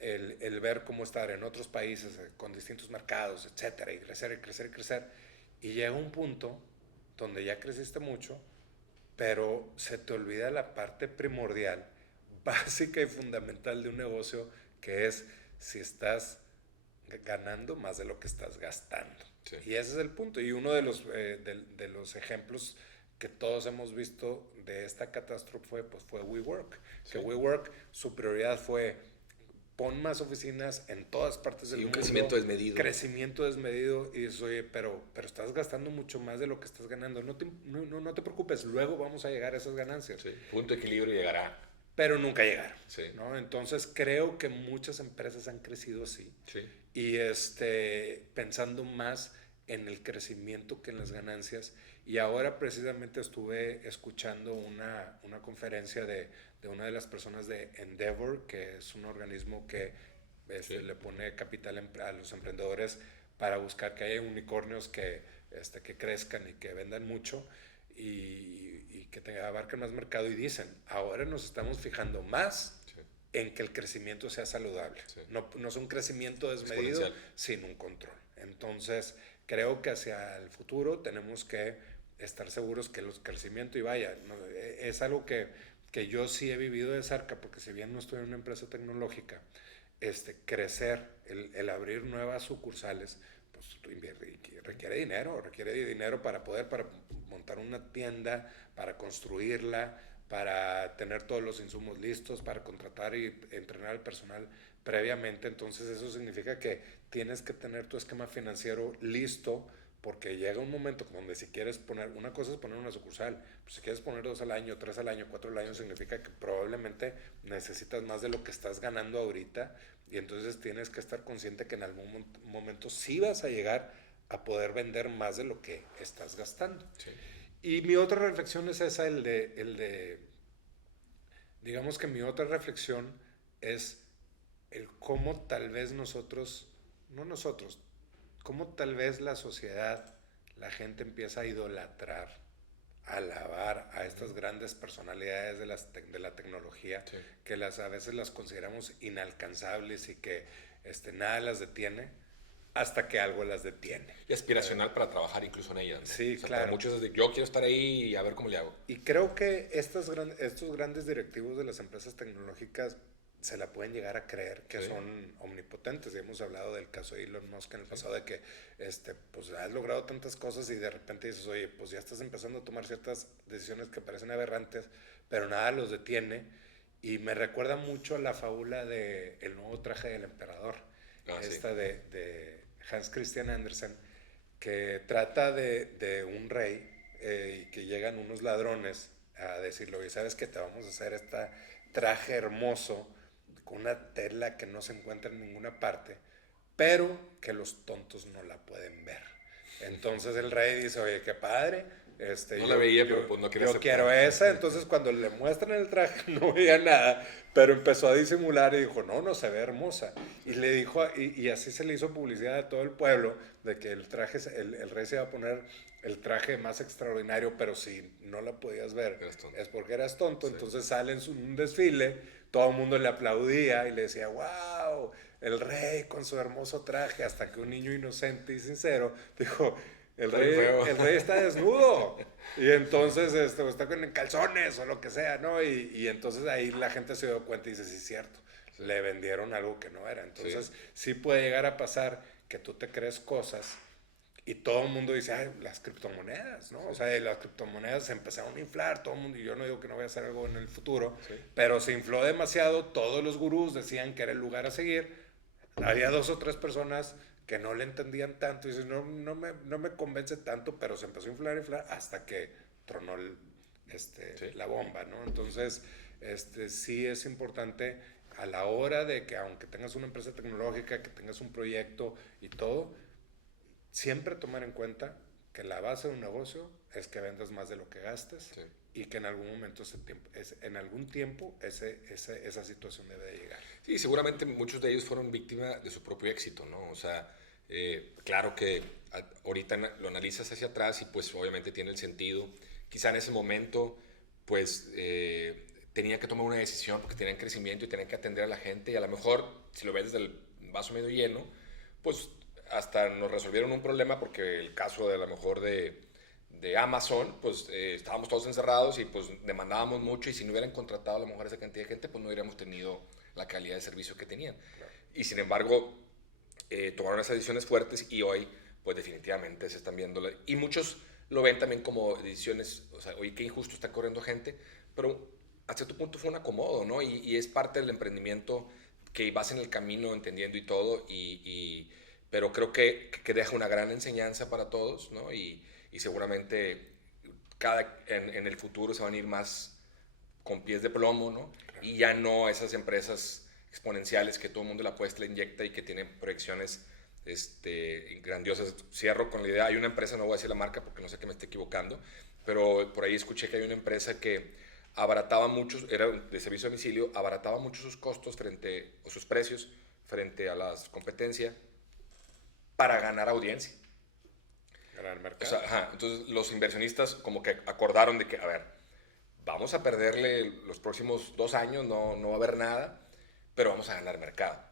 el ver cómo estar en otros países con distintos mercados, etcétera, y crecer, y crecer, y crecer. Y llega un punto donde ya creciste mucho, pero se te olvida la parte primordial, básica y fundamental de un negocio, que es si estás ganando más de lo que estás gastando. Sí. Y ese es el punto. Y uno de los ejemplos que todos hemos visto de esta catástrofe pues fue WeWork. Sí. Que WeWork, su prioridad fue pon más oficinas en todas partes del mundo. Un crecimiento desmedido. Crecimiento desmedido. Y dices, oye, pero estás gastando mucho más de lo que estás ganando. No te preocupes, luego vamos a llegar a esas ganancias. Sí. Punto de equilibrio llegará. Pero nunca llegaron. Sí. ¿No? Entonces creo que muchas empresas han crecido así. Sí. Y pensando más en el crecimiento que en las ganancias. Y ahora precisamente estuve escuchando una conferencia de una de las personas de Endeavor, que es un organismo que le pone capital a los emprendedores para buscar que haya unicornios que crezcan y que vendan mucho y que abarquen más mercado. Y dicen, ahora nos estamos fijando más en que el crecimiento sea saludable. Sí. No es un crecimiento desmedido, sino un control. Entonces, creo que hacia el futuro tenemos que estar seguros que el crecimiento, y vaya, es algo que yo sí he vivido de cerca, porque si bien no estoy en una empresa tecnológica, crecer, el abrir nuevas sucursales, pues requiere dinero para montar una tienda, para construirla, para tener todos los insumos listos, para contratar y entrenar al personal previamente. Entonces eso significa que tienes que tener tu esquema financiero listo, porque llega un momento donde si quieres poner, una cosa es poner una sucursal, pues si quieres poner 2 al año, 3 al año, 4 al año, significa que probablemente necesitas más de lo que estás ganando ahorita, y entonces tienes que estar consciente que en algún momento sí vas a llegar a poder vender más de lo que estás gastando. Sí. Y mi otra reflexión es esa, digamos que mi otra reflexión es el cómo tal vez cómo tal vez la sociedad, la gente empieza a idolatrar, a alabar a estas grandes personalidades de la tecnología, sí, que a veces las consideramos inalcanzables y que nada las detiene, hasta que algo las detiene. Y aspiracional para trabajar incluso en ellas, ¿no? Sí, claro. Muchos es de, yo quiero estar ahí y a ver cómo le hago. Y creo que estos grandes directivos de las empresas tecnológicas se la pueden llegar a creer que son omnipotentes. Y hemos hablado del caso de Elon Musk en el pasado, de que pues has logrado tantas cosas y de repente dices, oye, pues ya estás empezando a tomar ciertas decisiones que parecen aberrantes, pero nada los detiene. Y me recuerda mucho a la fábula de El nuevo traje del emperador, de Hans Christian Andersen, que trata de un rey y que llegan unos ladrones a decirle, oye, ¿sabes qué? Te vamos a hacer este traje hermoso con una tela que no se encuentra en ninguna parte, pero que los tontos no la pueden ver. Entonces el rey dice, oye, qué padre. No la veía, pero pues no quería Yo aceptar. quiero esa. Entonces cuando le muestran el traje no veía nada, pero empezó a disimular y dijo, no, no se ve hermosa. Y le dijo, y así se le hizo publicidad a todo el pueblo de que el traje, el rey se iba a poner el traje más extraordinario, pero si no la podías ver es porque eras tonto. Sí. Entonces sale en un desfile, todo el mundo le aplaudía y le decía, wow, el rey con su hermoso traje, hasta que un niño inocente y sincero dijo, el rey está desnudo. Y entonces está con calzones o lo que sea, ¿no? Y entonces ahí la gente se dio cuenta y dice, sí, es cierto. Sí. Le vendieron algo que no era. Entonces sí puede llegar a pasar que tú te crees cosas y todo el mundo dice, ay, las criptomonedas, ¿no? Sí. O sea, las criptomonedas se empezaron a inflar, todo el mundo, y yo no digo que no voy a hacer algo en el futuro, sí. Pero se infló demasiado, todos los gurús decían que era el lugar a seguir. Había 2 o 3 personas que no le entendían tanto y dicen, no me convence tanto, pero se empezó a inflar hasta que tronó sí. La bomba, ¿no? Entonces, sí es importante a la hora de que, aunque tengas una empresa tecnológica, que tengas un proyecto y todo, siempre tomar en cuenta que la base de un negocio es que vendas más de lo que gastes, sí. Y que en algún momento, en algún tiempo, esa situación debe de llegar. Sí, seguramente muchos de ellos fueron víctimas de su propio éxito, ¿no? O sea, claro que ahorita lo analizas hacia atrás y pues obviamente tiene el sentido. Quizá en ese momento, pues, tenían que tomar una decisión porque tenían crecimiento y tenían que atender a la gente y a lo mejor, si lo ves desde el vaso medio lleno, pues hasta nos resolvieron un problema porque el caso de a lo mejor de Amazon, pues estábamos todos encerrados y pues demandábamos mucho y si no hubieran contratado a lo mejor esa cantidad de gente, pues no hubiéramos tenido la calidad de servicio que tenían. Claro. Y sin embargo, tomaron esas decisiones fuertes y hoy, pues definitivamente se están viendo. Y muchos lo ven también como decisiones, o sea, oye, qué injusto está corriendo gente, pero hasta tu punto fue un acomodo, ¿no? Y es parte del emprendimiento que vas en el camino entendiendo y todo, pero creo que deja una gran enseñanza para todos, ¿no? Y seguramente en el futuro se van a ir más con pies de plomo, ¿no? Claro. Y ya no esas empresas exponenciales que todo el mundo la apuesta, la inyecta y que tienen proyecciones grandiosas. Cierro con la idea, hay una empresa, no voy a decir la marca porque no sé que me esté equivocando, pero por ahí escuché que hay una empresa que abarataba mucho, era de servicio a domicilio, abarataba mucho sus costos o sus precios frente a la competencia para ganar audiencia. Ganar mercado. O sea, entonces los inversionistas como que acordaron de que, a ver, vamos a perderle los próximos 2 años, no va a haber nada, pero vamos a ganar mercado.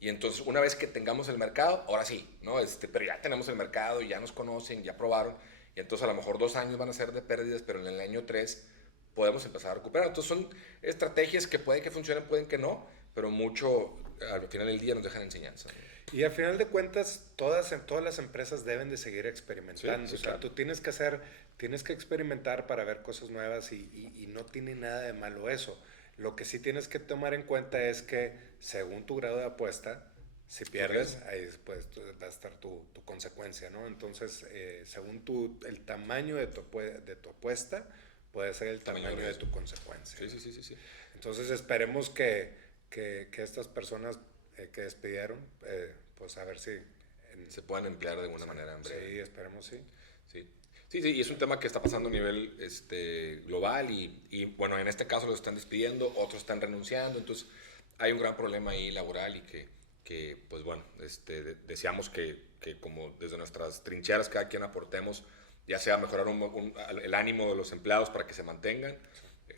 Y entonces una vez que tengamos el mercado, ahora sí, ¿no? Pero ya tenemos el mercado, ya nos conocen, ya probaron, y entonces a lo mejor 2 años van a ser de pérdidas, pero en el año 3 podemos empezar a recuperar. Entonces son estrategias que pueden que funcionen, pueden que no, pero mucho al final del día nos dejan enseñanza. Y al final de cuentas, todas las empresas deben de seguir experimentando. Sí, sí, o sea, claro. Tú tienes que experimentar para ver cosas nuevas y no tiene nada de malo eso. Lo que sí tienes que tomar en cuenta es que según tu grado de apuesta, si pierdes, ahí pues va a estar tu consecuencia, ¿no? Entonces, según el tamaño de tu apuesta, puede ser el tamaño de tu consecuencia. Sí. Entonces, esperemos que estas personas que despidieron, pues a ver si se puedan emplear de alguna manera en breve. Sí, esperemos sí, y es un tema que está pasando a nivel global y bueno, en este caso los están despidiendo, otros están renunciando, entonces hay un gran problema ahí laboral y que pues bueno, deseamos que como desde nuestras trincheras cada quien aportemos, ya sea mejorar el ánimo de los empleados para que se mantengan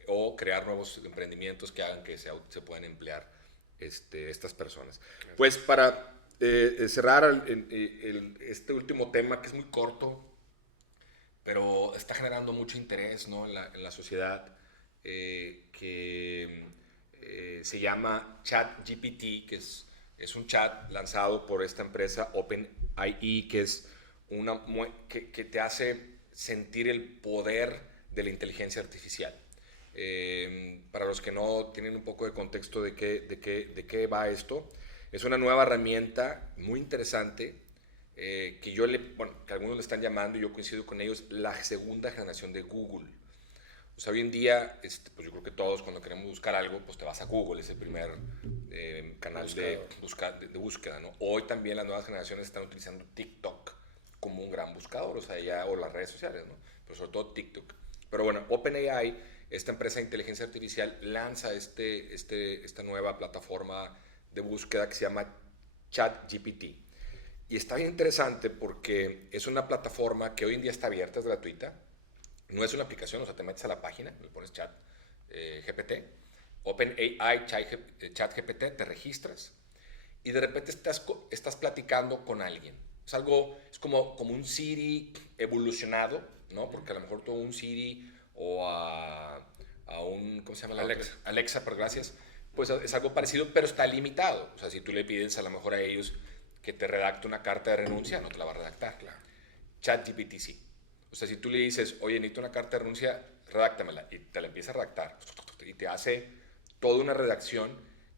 o crear nuevos emprendimientos que hagan que se puedan emplear estas personas. Pues para cerrar este último tema que es muy corto, pero está generando mucho interés, ¿no? en la sociedad, que se llama ChatGPT, que es un chat lanzado por esta empresa OpenAI, que es que te hace sentir el poder de la inteligencia artificial. Para los que no tienen un poco de contexto de qué va esto, es una nueva herramienta muy interesante que algunos le están llamando, y yo coincido con ellos, la segunda generación de Google. O Pues hoy en día, pues yo creo que todos cuando queremos buscar algo, pues te vas a Google, es el primer canal de búsqueda, ¿no? Hoy también las nuevas generaciones están utilizando TikTok como un gran buscador, o sea, o las redes sociales, ¿no? Pero sobre todo TikTok. Pero bueno, OpenAI, esta empresa de inteligencia artificial, lanza esta nueva plataforma de búsqueda que se llama ChatGPT. Y está bien interesante porque es una plataforma que hoy en día está abierta, es gratuita. No es una aplicación, o sea, te metes a la página, le pones chat GPT, OpenAI chat GPT, te registras y de repente estás platicando con alguien. Es como un Siri evolucionado, ¿no? Porque a lo mejor tú un Siri o a un, ¿cómo se llama? Alexa. Alexa, pero gracias. Pues es algo parecido, pero está limitado. O sea, si tú le pides a lo mejor a ellos que te redacte una carta de renuncia, no te la va a redactar. Claro. ChatGPT sí. O sea, si tú le dices, oye, necesito una carta de renuncia, redáctamela, y te la empieza a redactar, y te hace toda una redacción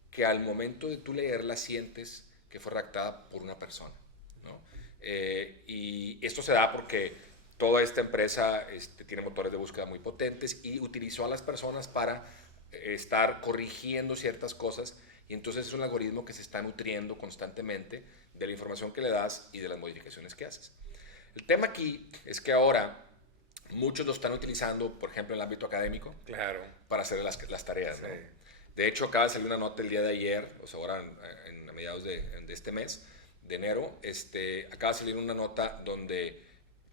que al momento de tú leerla sientes que fue redactada por una persona, ¿no? Y esto se da porque toda esta empresa tiene motores de búsqueda muy potentes y utilizó a las personas para estar corrigiendo ciertas cosas, y entonces es un algoritmo que se está nutriendo constantemente de la información que le das y de las modificaciones que haces. El tema aquí es que ahora muchos lo están utilizando, por ejemplo, en el ámbito académico, Claro. para hacer las tareas, Sí. ¿no? De hecho, acaba de salir una nota el día de ayer, o sea, ahora a mediados de este mes, de enero, acaba de salir una nota donde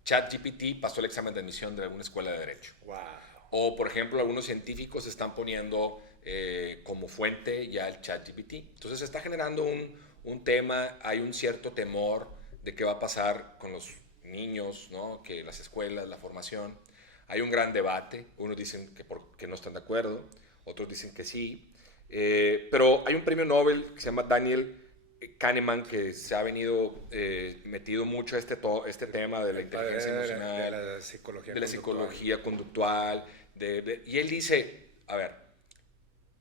ChatGPT pasó el examen de admisión de alguna escuela de Derecho. Wow. O, por ejemplo, algunos científicos están poniendo como fuente ya el ChatGPT. Entonces se está generando un tema, hay un cierto temor de qué va a pasar con los niños, ¿no? Que las escuelas, la formación. Hay un gran debate, unos dicen que no están de acuerdo, otros dicen que sí, pero hay un premio Nobel que se llama Daniel Kahneman que se ha venido metido mucho a este tema de la inteligencia emocional, de la psicología conductual, y él dice, a ver,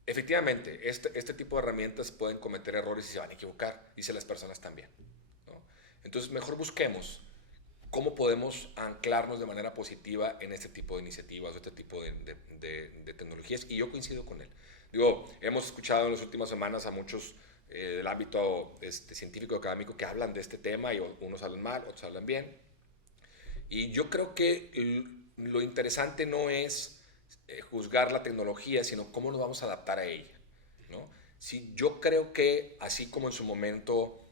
efectivamente, este tipo de herramientas pueden cometer errores y se van a equivocar, dice las personas también, ¿no? Entonces, mejor busquemos cómo podemos anclarnos de manera positiva en este tipo de iniciativas o este tipo de tecnologías, y yo coincido con él. Digo, hemos escuchado en las últimas semanas a muchos del ámbito científico académico que hablan de este tema, y unos hablan mal, otros hablan bien. Y yo creo que lo interesante no es juzgar la tecnología, sino cómo nos vamos a adaptar a ella, ¿no? Sí, yo creo que así como en su momento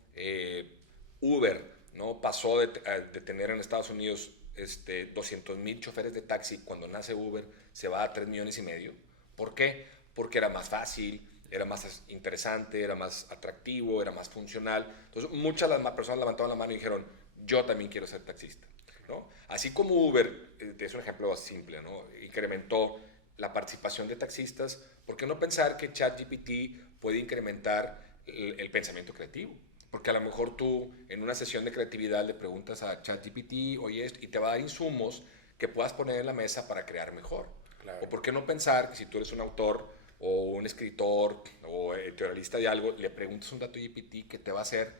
Uber, ¿no? Pasó de tener en Estados Unidos 200,000 choferes de taxi, cuando nace Uber se va a 3,5 millones. ¿Por qué? Porque era más fácil, era más interesante, era más atractivo, era más funcional. Entonces muchas de las personas levantaron la mano y dijeron, yo también quiero ser taxista, ¿no? Así como Uber, es un ejemplo simple, ¿no? Incrementó la participación de taxistas, ¿por qué no pensar que ChatGPT puede incrementar el pensamiento creativo? Porque a lo mejor tú en una sesión de creatividad le preguntas a ChatGPT, oye, esto, y te va a dar insumos que puedas poner en la mesa para crear mejor. Claro. O por qué no pensar que si tú eres un autor o un escritor o editorialista de algo, le preguntas un dato GPT que te va a hacer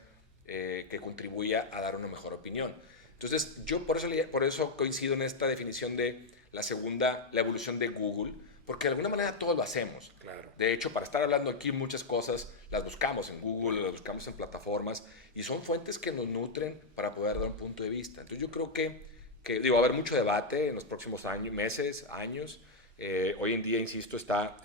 que contribuya a dar una mejor opinión. Entonces, yo por eso coincido en esta definición de la evolución de Google, porque de alguna manera todos lo hacemos. Claro. De hecho, para estar hablando aquí muchas cosas las buscamos en Google, las buscamos en plataformas, y son fuentes que nos nutren para poder dar un punto de vista. Entonces yo creo que va a haber mucho debate en los próximos meses, años. Hoy en día, insisto, está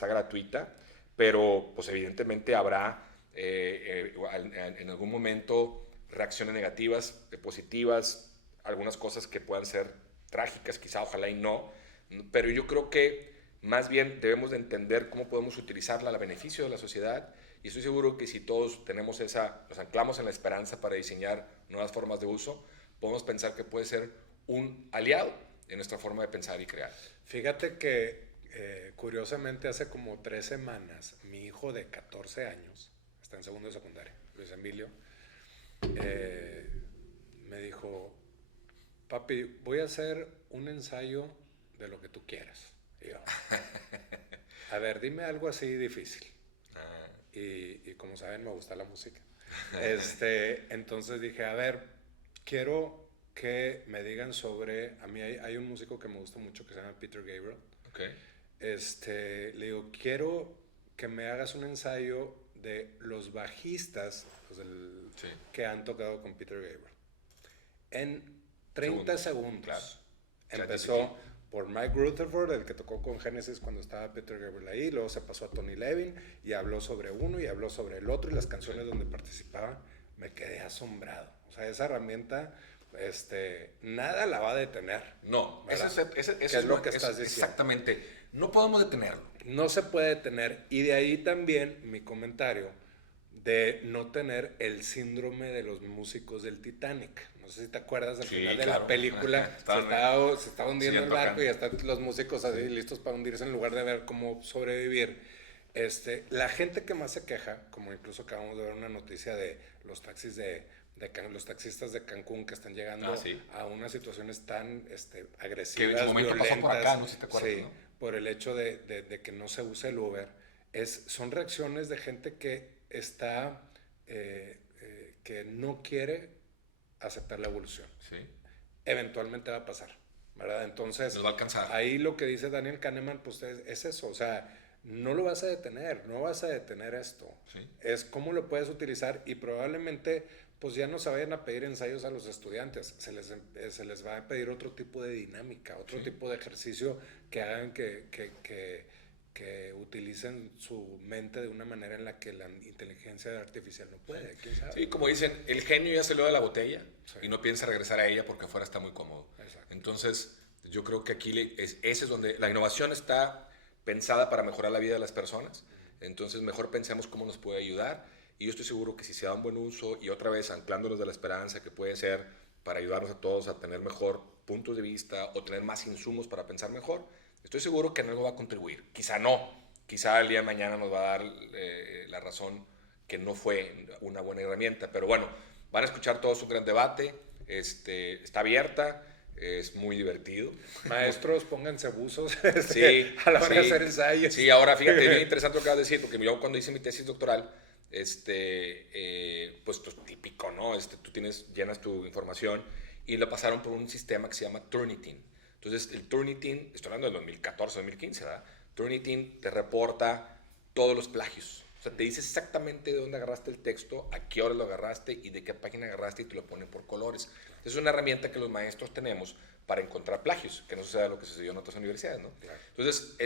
gratuita, pero pues evidentemente habrá en algún momento reacciones negativas, positivas, algunas cosas que puedan ser trágicas, quizá, ojalá y no, pero yo creo que más bien debemos de entender cómo podemos utilizarla a beneficio de la sociedad, y estoy seguro que si todos nos anclamos en la esperanza para diseñar nuevas formas de uso, podemos pensar que puede ser un aliado en nuestra forma de pensar y crear. Fíjate que curiosamente hace como 3 semanas mi hijo de 14 años, está en segundo de secundaria, Luis Emilio, me dijo, papi, voy a hacer un ensayo de lo que tú quieras. Y yo, a ver, dime algo así difícil. Y como saben, me gusta la música. Entonces dije, a ver, quiero que me digan sobre... A mí hay un músico que me gusta mucho que se llama Peter Gabriel. Okay. Le digo, quiero que me hagas un ensayo de los bajistas que han tocado con Peter Gabriel. En 30 segundos. Claro. Empezó por Mike Rutherford, el que tocó con Genesis cuando estaba Peter Gabriel ahí, luego se pasó a Tony Levin y habló sobre uno y habló sobre el otro y las canciones donde participaba. Me quedé asombrado. O sea, esa herramienta, nada la va a detener. No, eso es lo que estás diciendo. Exactamente. No podemos detenerlo. No se puede detener. Y de ahí también mi comentario de no tener el síndrome de los músicos del Titanic. No sé si te acuerdas al final de la película. se estaba hundiendo el barco y están los músicos así listos para hundirse en lugar de ver cómo sobrevivir. La gente que más se queja, como incluso acabamos de ver una noticia de los taxis los taxistas de Cancún que están llegando a unas situaciones tan agresivas, que en su momento violentas, pasó por acá, no sé si te acuerdas, ¿no? Por el hecho de que no se use el Uber, son reacciones de gente que está que no quiere aceptar la evolución. Sí. Eventualmente va a pasar, ¿verdad? Entonces, nos va a alcanzar. Ahí lo que dice Daniel Kahneman, pues es eso, o sea, no lo vas a detener, no vas a detener esto. Sí. Es cómo lo puedes utilizar y probablemente pues ya no se vayan a pedir ensayos a los estudiantes, se les va a pedir otro tipo de dinámica, otro tipo de ejercicio que hagan que utilicen su mente de una manera en la que la inteligencia artificial no puede. ¿Quién sabe? Sí, como dicen, el genio ya salió de la botella y no piensa regresar a ella porque afuera está muy cómodo. Exacto. Entonces, yo creo que aquí ese es donde la innovación está pensada para mejorar la vida de las personas. Entonces, mejor pensemos cómo nos puede ayudar. Y yo estoy seguro que si se da un buen uso y otra vez anclándonos de la esperanza que puede ser para ayudarnos a todos a tener mejor puntos de vista o tener más insumos para pensar mejor, estoy seguro que en algo va a contribuir. Quizá no, quizá el día de mañana nos va a dar la razón que no fue una buena herramienta, pero bueno, van a escuchar todos un gran debate, está abierta, es muy divertido. Maestros, pónganse buzos sí, a la hora de hacer ensayos. Sí, ahora fíjate, bien interesante lo que acabas de decir, porque yo cuando hice mi tesis doctoral, pues típico, ¿no? Tú llenas tu información y lo pasaron por un sistema que se llama Turnitin. Entonces, el Turnitin, estoy hablando del 2014, 2015, ¿verdad? Turnitin te reporta todos los plagios. O sea, te dice exactamente de dónde agarraste el texto, a qué hora lo agarraste y de qué página agarraste y te lo pone por colores. Es una herramienta que los maestros tenemos para encontrar plagios, que no suceda lo que sucedió en otras universidades, ¿no? Claro. Entonces,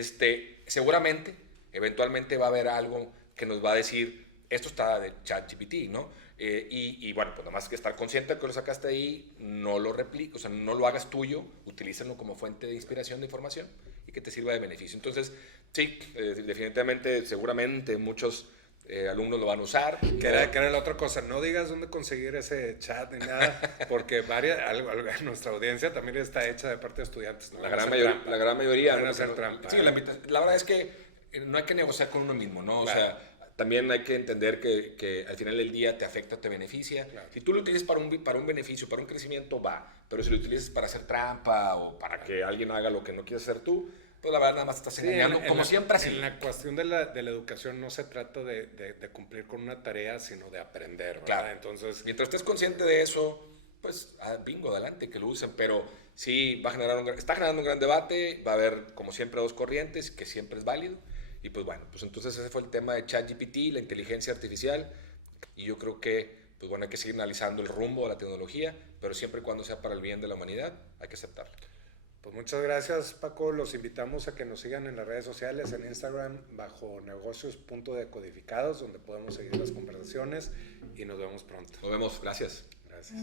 seguramente, eventualmente va a haber algo que nos va a decir, esto está de ChatGPT, ¿no? Y bueno, pues nada más que estar consciente de que lo sacaste ahí, no lo repliques, o sea, no lo hagas tuyo, utilízalo como fuente de inspiración, de información y que te sirva de beneficio. Entonces, sí, definitivamente, seguramente muchos alumnos lo van a usar. Que era la otra cosa, no digas dónde conseguir ese chat ni nada, porque nuestra audiencia también está hecha de parte de estudiantes. La gran mayoría. No van a hacer trampa. Sí, la verdad es que no hay que negociar con uno mismo, ¿no? Claro. O sea, también hay que entender que al final del día te afecta, te beneficia. Claro. Si tú lo utilizas para un beneficio, para un crecimiento, va. Pero si lo utilizas para hacer trampa o para que alguien haga lo que no quieres hacer tú, pues la verdad nada más estás engañando, como siempre así. En la cuestión de la educación no se trata de cumplir con una tarea, sino de aprender, ¿verdad? Claro. Entonces, mientras estés consciente de eso, pues bingo, adelante, que lo usen. Pero sí, está generando un gran debate, va a haber como siempre dos corrientes, que siempre es válido. Y pues bueno, pues entonces ese fue el tema de ChatGPT, la inteligencia artificial. Y yo creo que, pues bueno, hay que seguir analizando el rumbo de la tecnología, pero siempre y cuando sea para el bien de la humanidad, hay que aceptarlo. Pues muchas gracias, Paco. Los invitamos a que nos sigan en las redes sociales, en Instagram, bajo negocios.decodificados, donde podemos seguir las conversaciones y nos vemos pronto. Nos vemos, gracias. Gracias.